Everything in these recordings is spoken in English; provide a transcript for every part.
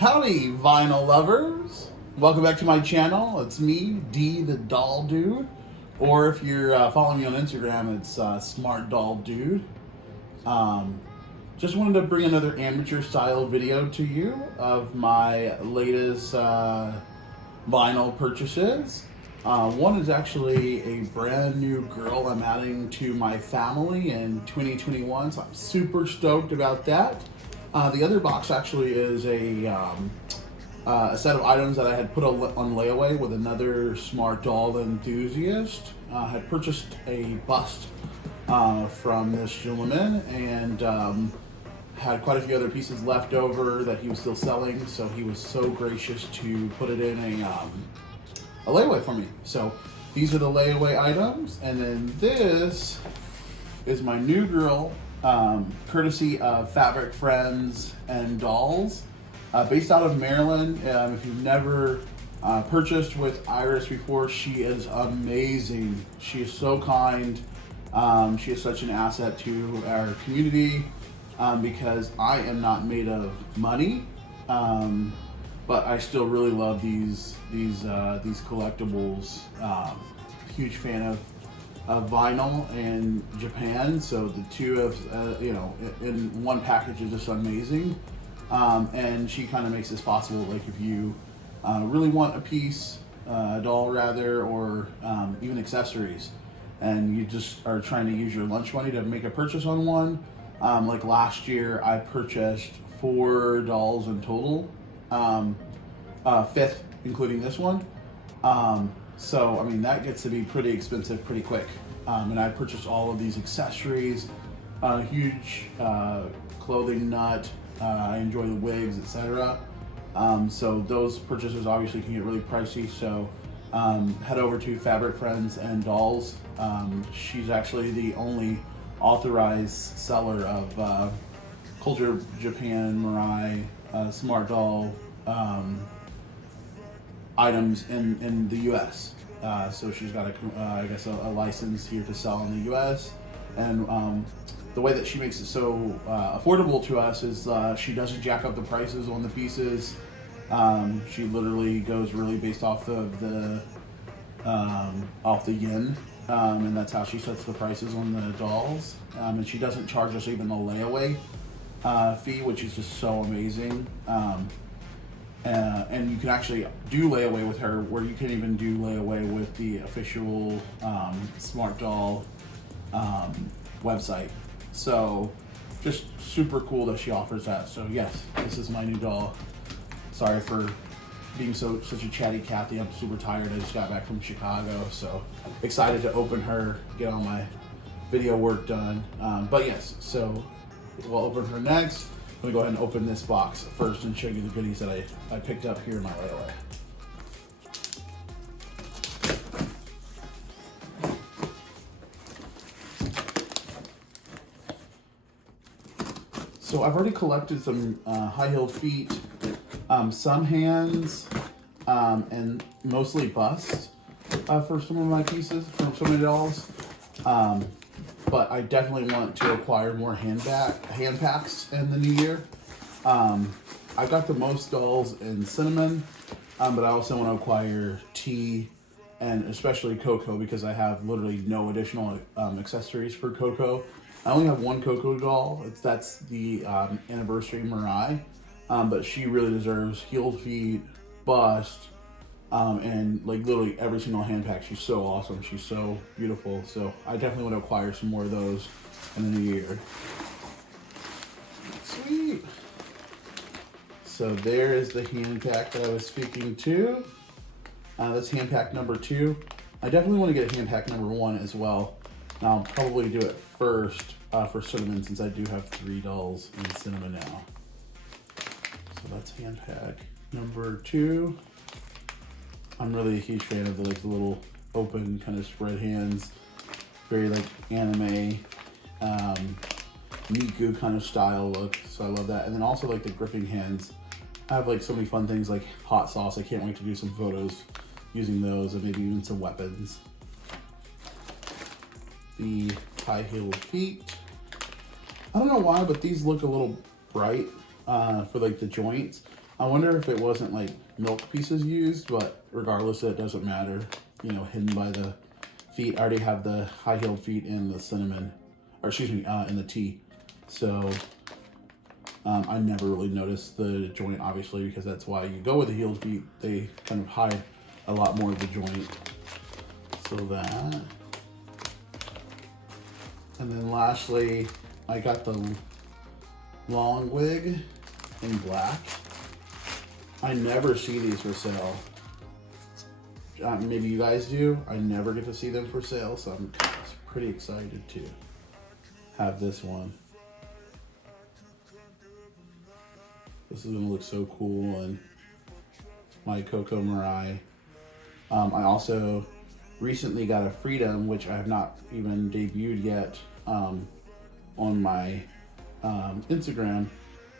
Howdy, vinyl lovers! Welcome back to my channel. It's me, D the Doll Dude, or if you're following me on Instagram, it's Smartdolldude. Just wanted to bring another amateur style video to you of my latest vinyl purchases. One is actually a brand new girl I'm adding to my family in 2021, so I'm super stoked about that. The other box actually is a set of items that I had put on layaway with another smart doll enthusiast. I had purchased a bust from this gentleman and had quite a few other pieces left over that he was still selling, so he was so gracious to put it in a layaway for me. So these are the layaway items, and then this is my new girl, courtesy of Fabric Friends and Dolls, based out of Maryland. If you've never purchased with Iris before, she is amazing. She is so kind. She is such an asset to our community because I am not made of money, but I still really love these collectibles. Huge fan of vinyl in Japan, so the two of in one package is just amazing. And she kind of makes this possible. Like if you really want a piece, a doll rather, or even accessories, and you just are trying to use your lunch money to make a purchase on one. Like last year, I purchased 4 dolls in total, 5th including this one. So I mean that gets to be pretty expensive pretty quick. And I purchased all of these accessories, huge clothing nut. I enjoy the wigs, etc. So those purchases obviously can get really pricey. So head over to Fabric Friends and Dolls. She's actually the only authorized seller of Culturejapan, Mirai, Smart Doll items in the U.S. So she's got I guess a license here to sell in the U.S. And the way that she makes it so affordable to us is she doesn't jack up the prices on the pieces. She literally goes really based off of the yen, and that's how she sets the prices on the dolls. And she doesn't charge us even the layaway fee, which is just so amazing. And you can actually do layaway with her, where you can even do layaway with the official Smart Doll website. So just super cool that she offers that. So yes, this is my new doll. Sorry for being such a chatty Cathy. I'm super tired. I just got back from Chicago, so excited to open her, get all my video work done. But yes, so we'll open her next. I'm gonna go ahead and open this box first and show you the goodies that I picked up here in my layaway. So I've already collected some high-heeled feet, some hands, and mostly busts for some of my pieces, from some of the dolls. But I definitely want to acquire more hand packs in the new year. I got the most dolls in cinnamon, but I also want to acquire tea and especially Coco, because I have literally no additional accessories for Coco. I only have one Coco doll. That's the anniversary Mirai, but she really deserves heeled feet, bust, and like literally every single hand pack. She's so awesome. She's so beautiful. So I definitely want to acquire some more of those in the new year. Sweet. So there is the hand pack that I was speaking to. That's hand pack number 2. I definitely want to get a hand pack number 1 as well. I'll probably do it first for cinnamon, since I do have 3 dolls in cinnamon now. So that's hand pack number 2. I'm really a huge fan of the little open kind of spread hands, very like anime, Miku kind of style look. So I love that. And then also like the gripping hands. I have like so many fun things like hot sauce. I can't wait to do some photos using those, and maybe even some weapons. The high-heeled feet. I don't know why, but these look a little bright for like the joints. I wonder if it wasn't like milk pieces used, but regardless, it doesn't matter. You know, hidden by the feet. I already have the high-heeled feet in the cinnamon, or excuse me, in the tea. So I never really noticed the joint, obviously, because that's why you go with the heeled feet. They kind of hide a lot more of the joint. So that. And then lastly, I got the long wig in black. I never see these for sale. Maybe you guys do. I never get to see them for sale, so I'm pretty excited to have this one. This is gonna look so cool, and my Coco Mirai. I also recently got a Freedom, which I have not even debuted yet on my Instagram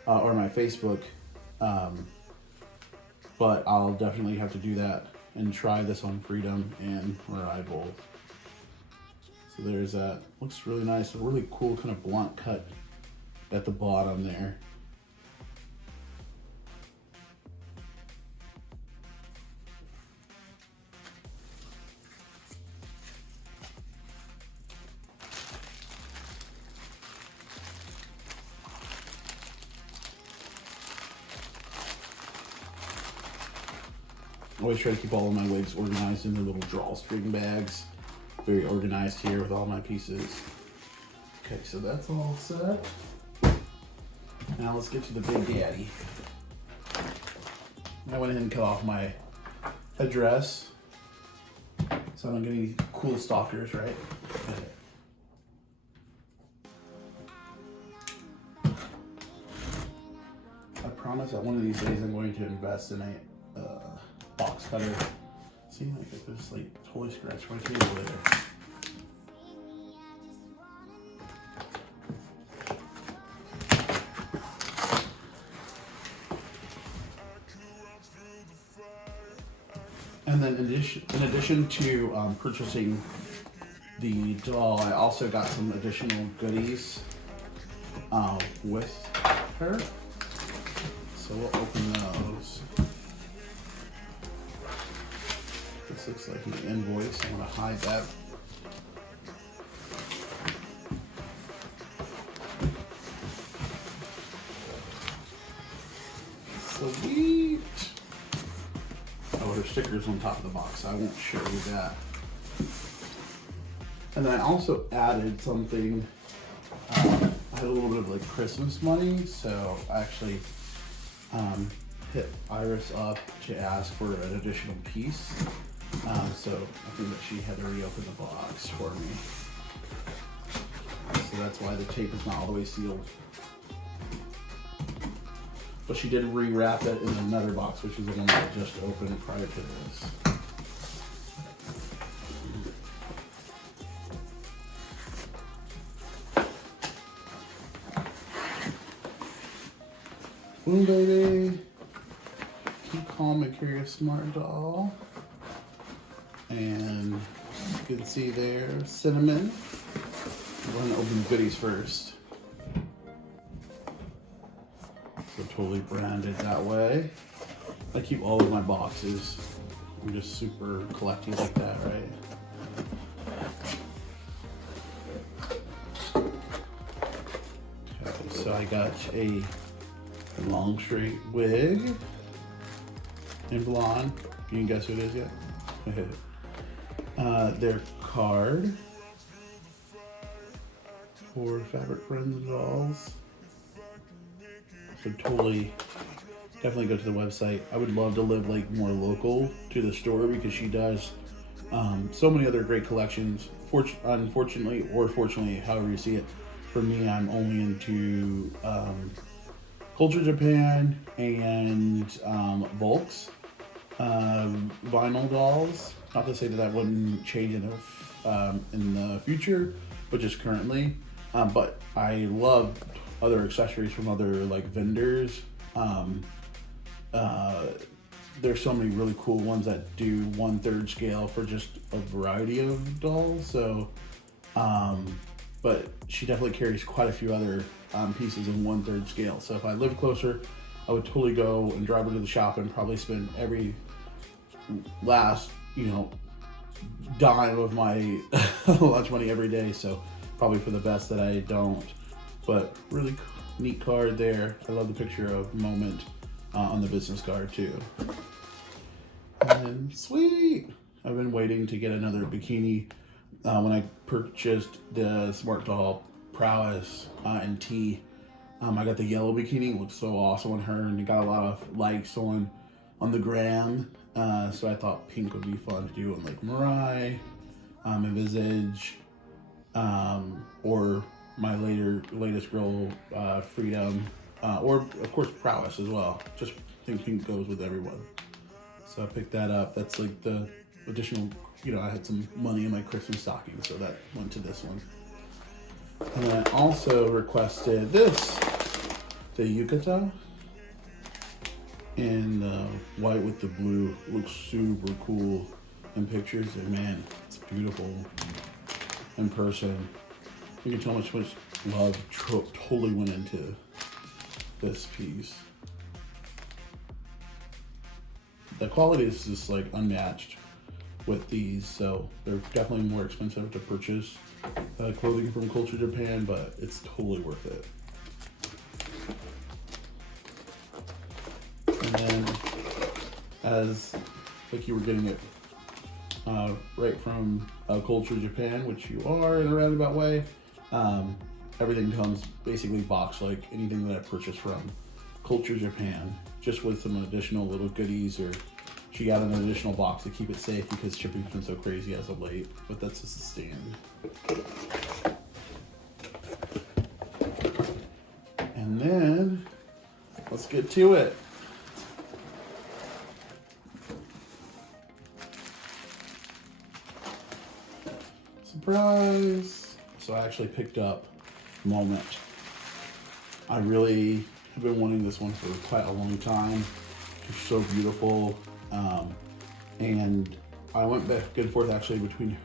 or my Facebook, but I'll definitely have to do that and try this on Freedom and Mirai both. So there's that. Looks really nice. A really cool kind of blunt cut at the bottom there. I always try to keep all of my wigs organized in their little drawstring bags. Very organized here with all my pieces. Okay, so that's all set. Now let's get to the big daddy. I went ahead and cut off my headdress so I don't get any cool stalkers, right? I promise that one of these days I'm going to invest in a box cutter. See, like I just like totally scratched my table there. And then in addition to purchasing the doll, I also got some additional goodies with her. So we'll open those. This looks like an invoice. I'm gonna hide that. Sweet. Oh, there's stickers on top of the box. I won't show you that. And then I also added something. I had a little bit of like Christmas money, so I actually hit Iris up to ask for an additional piece. So I think that she had to reopen the box for me. So that's why the tape is not all the way sealed. But she did rewrap it in another box, which is the one that I just opened prior to this. Boom, baby. Keep calm and carry a smart doll. And you can see there, cinnamon. I'm going to open the goodies first. So totally branded that way. I keep all of my boxes. I'm just super collecty like that, right? Okay, so I got a long straight wig in blonde. You can guess who it is yet? Their card for Fabric Friends dolls. So totally, definitely go to the website. I would love to live like more local to the store because she does so many other great collections. Unfortunately, or fortunately, however you see it, for me, I'm only into Culturejapan and Volks vinyl dolls. Not to say that that wouldn't change in the future, but just currently. But I love other accessories from other like vendors. There's so many really cool ones that do 1/3 scale for just a variety of dolls. So, but she definitely carries quite a few other pieces in 1/3 scale. So if I live closer, I would totally go and drive her to the shop and probably spend every last, you know, dime of my lunch money every day. So probably for the best that I don't. But really neat card there. I love the picture of Moment on the business card too. And sweet! I've been waiting to get another bikini. When I purchased the Smart Doll Prowess in T, I got the yellow bikini. It looks so awesome on her, and it got a lot of likes on the gram. So I thought pink would be fun to do on like Mirai, and Visage, or my latest girl, Freedom, or of course Prowess as well. Just think pink goes with everyone. So I picked that up. That's like the additional, you know, I had some money in my Christmas stocking, so that went to this one. And then I also requested this, the yukata in white with the blue. It looks super cool in pictures, and man, it's beautiful in person. You can tell how much love totally went into this piece. The quality is just like unmatched with these, so they're definitely more expensive to purchase clothing from Culturejapan, but it's totally worth it. And then, as like you were getting it right from Culturejapan, which you are in a roundabout way, everything comes basically boxed like anything that I purchased from Culturejapan, just with some additional little goodies, or she got an additional box to keep it safe because shipping's been so crazy as of late, but that's just a stand. And then, let's get to it. Surprise! So I actually picked up Moment. I really have been wanting this one for quite a long time. It's so beautiful. And I went back and forth actually between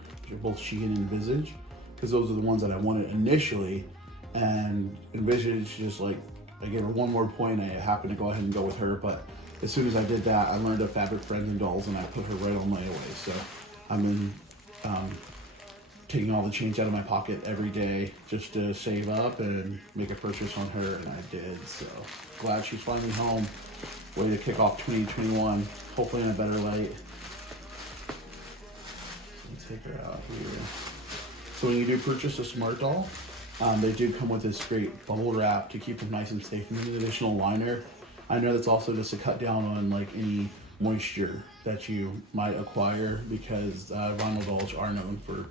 both Shein and Visage, because those are the ones that I wanted initially. And Visage, just like, I gave her one more point, I happened to go ahead and go with her, but as soon as I did that, I learned of Fabric Friends and Dolls, and I put her right on layaway. So I'm in taking all the change out of my pocket every day just to save up and make a purchase on her, and I did. So glad she's finally home. Way to kick off 2021, hopefully in a better light. Let's take her out here. So when you do purchase a Smart Doll, they do come with this great bubble wrap to keep them nice and safe, and an additional liner. I know that's also just to cut down on like any moisture that you might acquire, because vinyl dolls are known for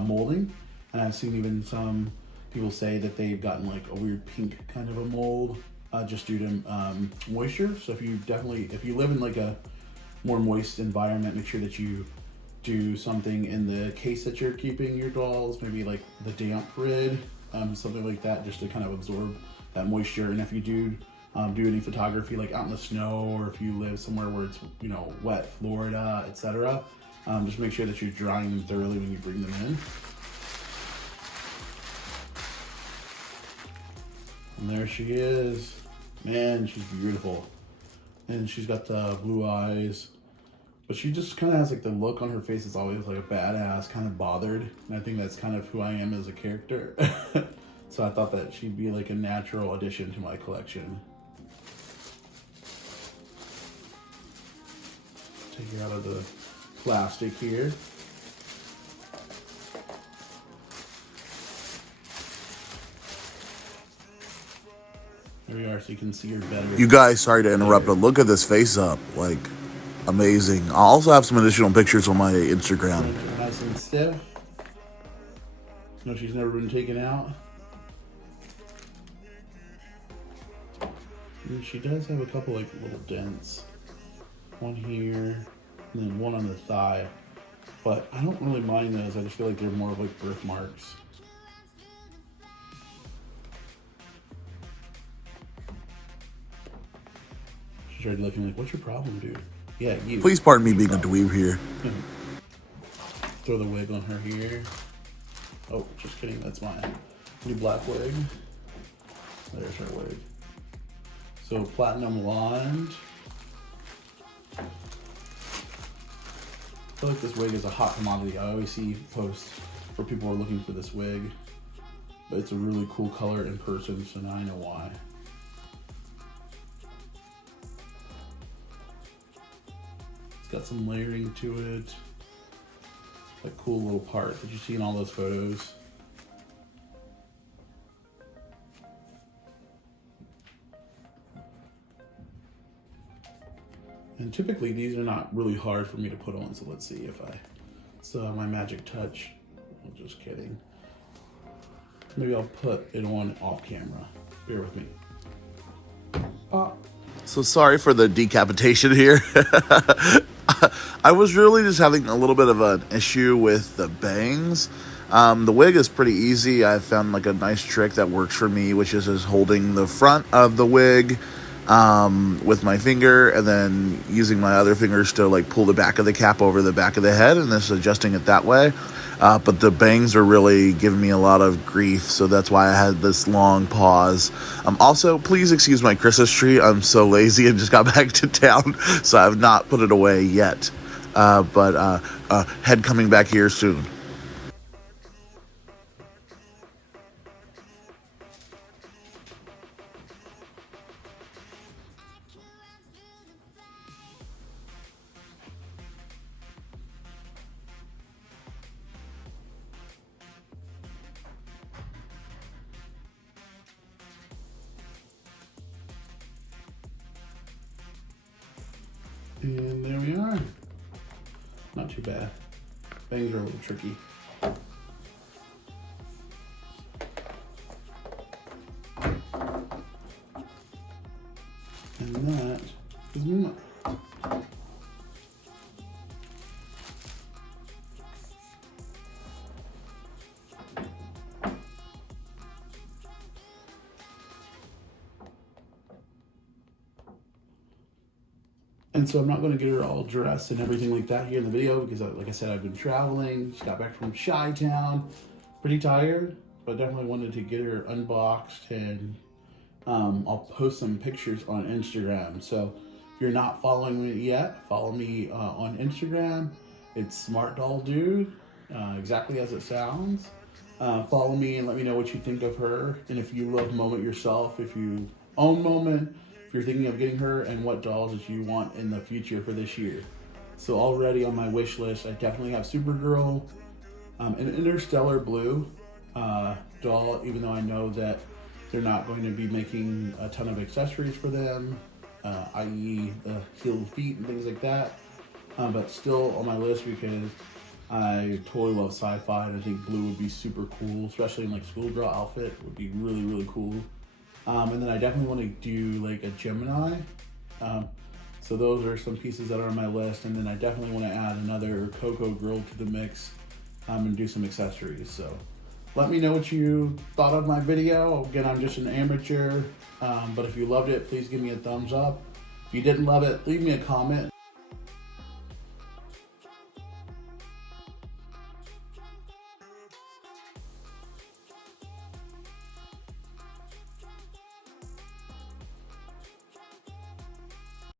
molding, and I've seen even some people say that they've gotten like a weird pink kind of a mold just due to moisture. So if you live in like a more moist environment, make sure that you do something in the case that you're keeping your dolls, maybe like the damp rid, something like that, just to kind of absorb that moisture. And if you do any photography like out in the snow, or if you live somewhere where it's, you know, wet, Florida, etc., just make sure that you're drying them thoroughly when you bring them in. And there she is. Man, she's beautiful. And she's got the blue eyes, but she just kind of has like the look on her face is always like a badass, kind of bothered. And I think that's kind of who I am as a character. So I thought that she'd be like a natural addition to my collection. Take her out of the plastic here. There we are, so you can see her better. You guys, sorry to interrupt, but look at this face up. Like, amazing. I'll also have some additional pictures on my Instagram. Nice and stiff. No, she's never been taken out. And she does have a couple like little dents. One here, and then one on the thigh. But I don't really mind those. I just feel like they're more of like birthmarks. She started looking like, what's your problem, dude? Yeah, you. Please pardon me being a dweeb here. Throw the wig on her here. Oh, just kidding. That's my new black wig. There's her wig. So platinum blonde. I feel like this wig is a hot commodity. I always see posts where people are looking for this wig, but it's a really cool color in person, so now I know why. It's got some layering to it. Like cool little part that you see in all those photos. And typically these are not really hard for me to put on, so let's see if I still have my magic touch. I'm just kidding. Maybe I'll put it on off camera. Bear with me. So sorry for the decapitation here. I was really just having a little bit of an issue with the bangs. The wig is pretty easy. I found like a nice trick that works for me, which is just holding the front of the wig with my finger and then using my other fingers to like pull the back of the cap over the back of the head and just adjusting it that way. But the bangs are really giving me a lot of grief, so that's why I had this long pause. Also, please excuse my Christmas tree. I'm so lazy and just got back to town, so I have not put it away yet. But head coming back here soon. And there we are. Not too bad. Bangs are a little tricky. And that is my. And so I'm not going to get her all dressed and everything like that here in the video because, like I said, I've been traveling. Just got back from Chi-Town. Pretty tired, but definitely wanted to get her unboxed, and I'll post some pictures on Instagram. So if you're not following me yet, follow me on Instagram. It's Smartdolldude, exactly as it sounds. Follow me and let me know what you think of her, and if you love Moment yourself, if you own Moment, if you're thinking of getting her, and what dolls that you want in the future for this year. So already on my wish list, I definitely have Supergirl, an Interstellar Blue doll, even though I know that they're not going to be making a ton of accessories for them, i.e. the heeled feet and things like that. But still on my list because I totally love sci-fi, and I think blue would be super cool, especially in like schoolgirl outfit. Would be really, really cool. And then I definitely want to do like a Gemini. So those are some pieces that are on my list. And then I definitely want to add another Coco girl to the mix and do some accessories. So let me know what you thought of my video. Again, I'm just an amateur, but if you loved it, please give me a thumbs up. If you didn't love it, leave me a comment.